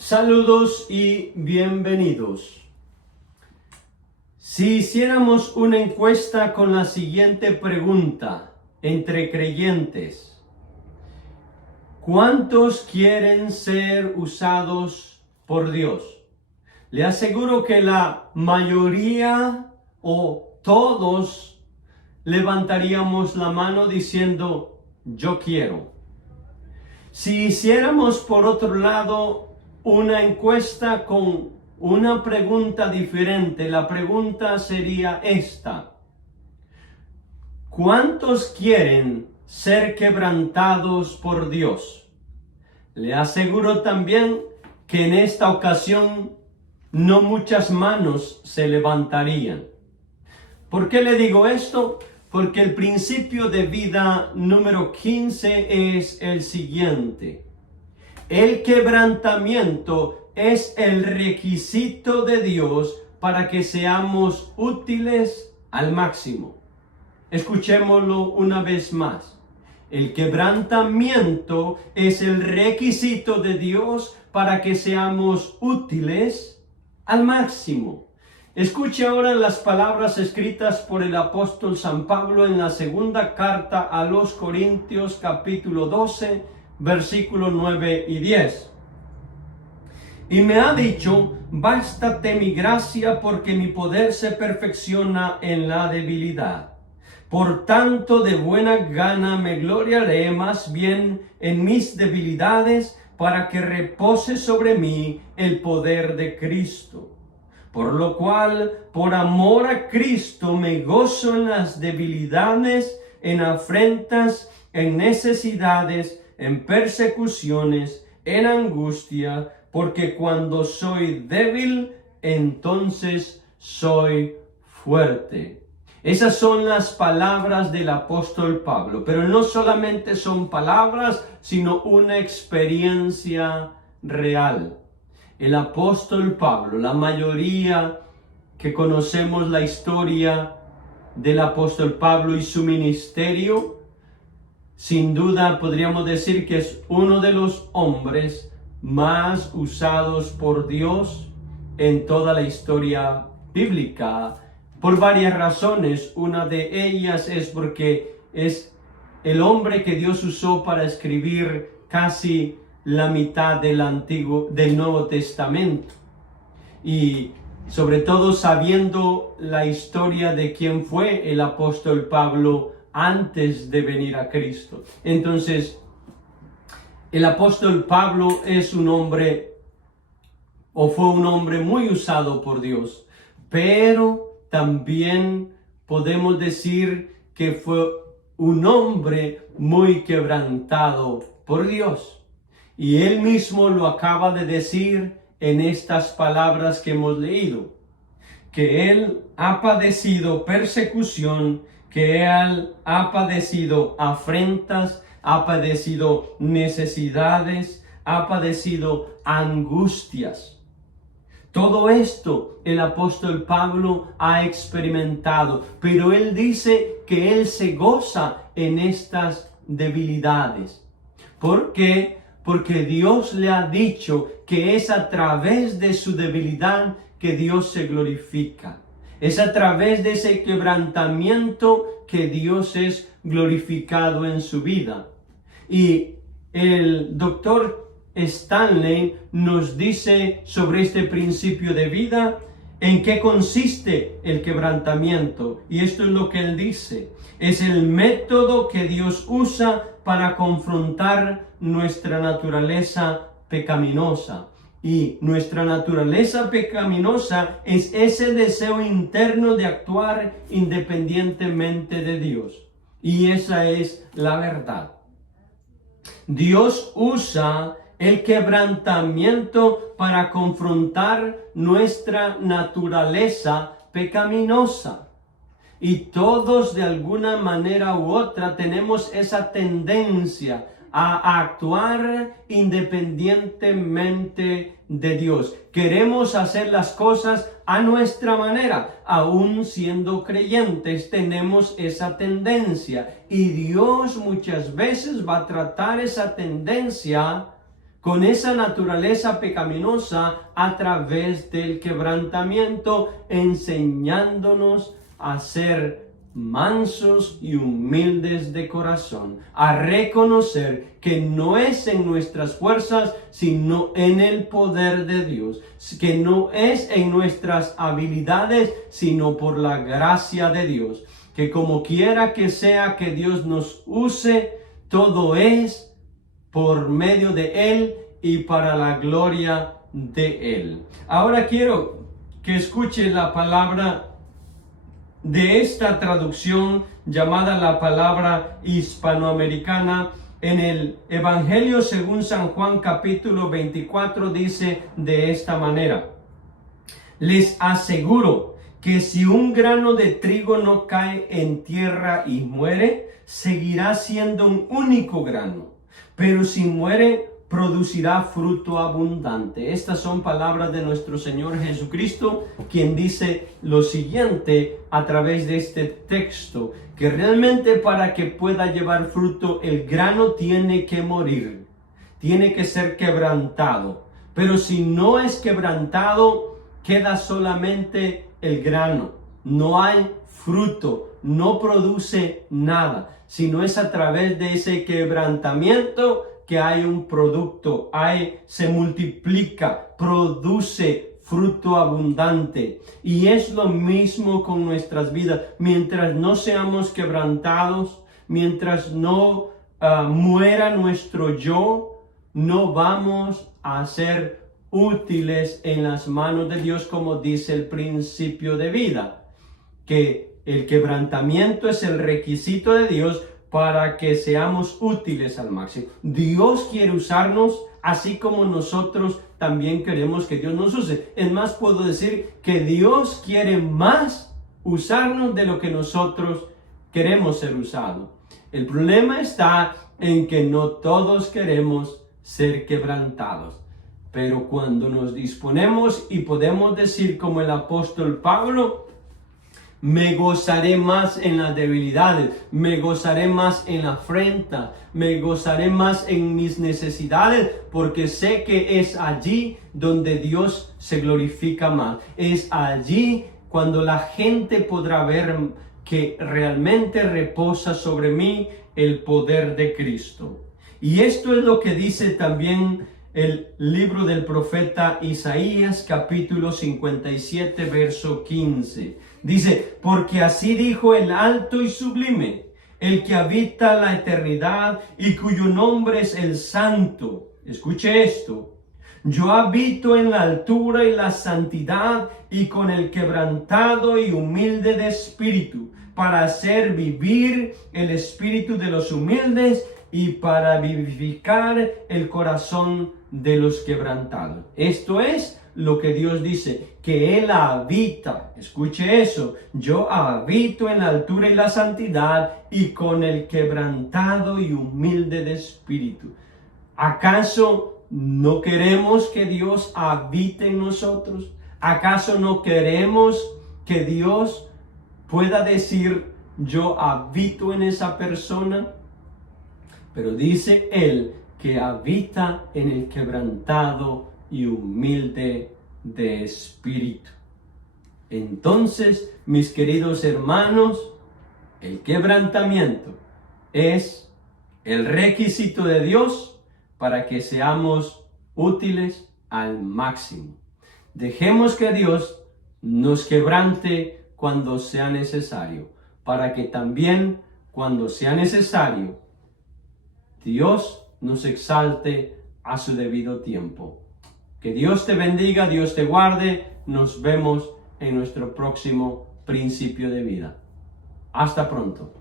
Saludos y bienvenidos. Si hiciéramos una encuesta con la siguiente pregunta entre creyentes: ¿cuántos quieren ser usados por Dios? Le aseguro que la mayoría o todos levantaríamos la mano diciendo: yo quiero. Si hiciéramos por otro lado una encuesta con una pregunta diferente, la pregunta sería esta: ¿cuántos quieren ser quebrantados por Dios? Le aseguro también que en esta ocasión no muchas manos se levantarían. ¿Por qué le digo esto? Porque el principio de vida número 15 es el siguiente: el quebrantamiento es el requisito de Dios para que seamos útiles al máximo. Escuchémoslo una vez más. El quebrantamiento es el requisito de Dios para que seamos útiles al máximo. Escuche ahora las palabras escritas por el apóstol San Pablo en la segunda carta a los Corintios, capítulo 12, versículos 9 y 10. Y me ha dicho: bástate mi gracia, porque mi poder se perfecciona en la debilidad. Por tanto, de buena gana me gloriaré más bien en mis debilidades, para que repose sobre mí el poder de Cristo. Por lo cual, por amor a Cristo, me gozo en las debilidades, en afrentas, en necesidades, en persecuciones, en angustia, porque cuando soy débil, entonces soy fuerte. Esas son las palabras del apóstol Pablo, pero no solamente son palabras, sino una experiencia real. El apóstol Pablo, la mayoría que conocemos la historia del apóstol Pablo y su ministerio, sin duda podríamos decir que es uno de los hombres más usados por Dios en toda la historia bíblica, por varias razones. Una de ellas es porque es el hombre que Dios usó para escribir casi la mitad del Nuevo Testamento, y sobre todo sabiendo la historia de quién fue el apóstol Pablo antes de venir a Cristo. Entonces, el apóstol Pablo es un hombre, o fue un hombre muy usado por Dios, pero también podemos decir que fue un hombre muy quebrantado por Dios. Y él mismo lo acaba de decir en estas palabras que hemos leído, que él ha padecido persecución, que él ha padecido afrentas, ha padecido necesidades, ha padecido angustias. Todo esto el apóstol Pablo ha experimentado, pero él dice que él se goza en estas debilidades. ¿Por qué? Porque Dios le ha dicho que es a través de su debilidad que Dios se glorifica. Es a través de ese quebrantamiento que Dios es glorificado en su vida. Y el doctor Stanley nos dice sobre este principio de vida en qué consiste el quebrantamiento. Y esto es lo que él dice: es el método que Dios usa para confrontar nuestra naturaleza pecaminosa. Y nuestra naturaleza pecaminosa es ese deseo interno de actuar independientemente de Dios. Y esa es la verdad. Dios usa el quebrantamiento para confrontar nuestra naturaleza pecaminosa. Y todos, de alguna manera u otra, tenemos esa tendencia a actuar independientemente de Dios. Queremos hacer las cosas a nuestra manera. Aún siendo creyentes, tenemos esa tendencia. Y Dios muchas veces va a tratar esa tendencia con esa naturaleza pecaminosa a través del quebrantamiento, enseñándonos a ser mansos y humildes de corazón, a reconocer que no es en nuestras fuerzas, sino en el poder de Dios, que no es en nuestras habilidades, sino por la gracia de Dios, que como quiera que sea que Dios nos use, todo es por medio de Él y para la gloria de Él. Ahora quiero que escuche la palabra de esta traducción llamada la palabra hispanoamericana. En el Evangelio según San Juan capítulo 24 dice de esta manera: les aseguro que si un grano de trigo no cae en tierra y muere, seguirá siendo un único grano. Pero si muere, producirá fruto abundante. Estas son palabras de nuestro Señor Jesucristo, quien dice lo siguiente a través de este texto, que realmente para que pueda llevar fruto, el grano tiene que morir, tiene que ser quebrantado. Pero si no es quebrantado, queda solamente el grano. No hay fruto, no produce nada, sino es a través de ese quebrantamiento que hay un producto, se multiplica, produce fruto abundante. Y es lo mismo con nuestras vidas. Mientras no seamos quebrantados, mientras no muera nuestro yo, no vamos a ser útiles en las manos de Dios, como dice el principio de vida, que el quebrantamiento es el requisito de Dios para que seamos útiles al máximo. Dios quiere usarnos así como nosotros también queremos que Dios nos use. Es más, puedo decir que Dios quiere más usarnos de lo que nosotros queremos ser usados. El problema está en que no todos queremos ser quebrantados. Pero cuando nos disponemos y podemos decir como el apóstol Pablo: me gozaré más en las debilidades, me gozaré más en la afrenta, me gozaré más en mis necesidades, porque sé que es allí donde Dios se glorifica más. Es allí cuando la gente podrá ver que realmente reposa sobre mí el poder de Cristo. Y esto es lo que dice también el libro del profeta Isaías, capítulo 57, verso 15. Dice: porque así dijo el alto y sublime, el que habita la eternidad y cuyo nombre es el Santo. Escuche esto: yo habito en la altura y la santidad, y con el quebrantado y humilde de espíritu, para hacer vivir el espíritu de los humildes y para vivificar el corazón de los quebrantados. Esto es lo que Dios dice, que Él habita. Escuche eso: yo habito en la altura y la santidad, y con el quebrantado y humilde de espíritu. ¿Acaso no queremos que Dios habite en nosotros? ¿Acaso no queremos que Dios pueda decir: yo habito en esa persona? Pero dice Él que habita en el quebrantado y humilde de espíritu. Entonces, mis queridos hermanos, el quebrantamiento es el requisito de Dios para que seamos útiles al máximo. Dejemos que Dios nos quebrante cuando sea necesario, para que también cuando sea necesario Dios nos exalte a su debido tiempo. Que Dios te bendiga, Dios te guarde. Nos vemos en nuestro próximo principio de vida. Hasta pronto.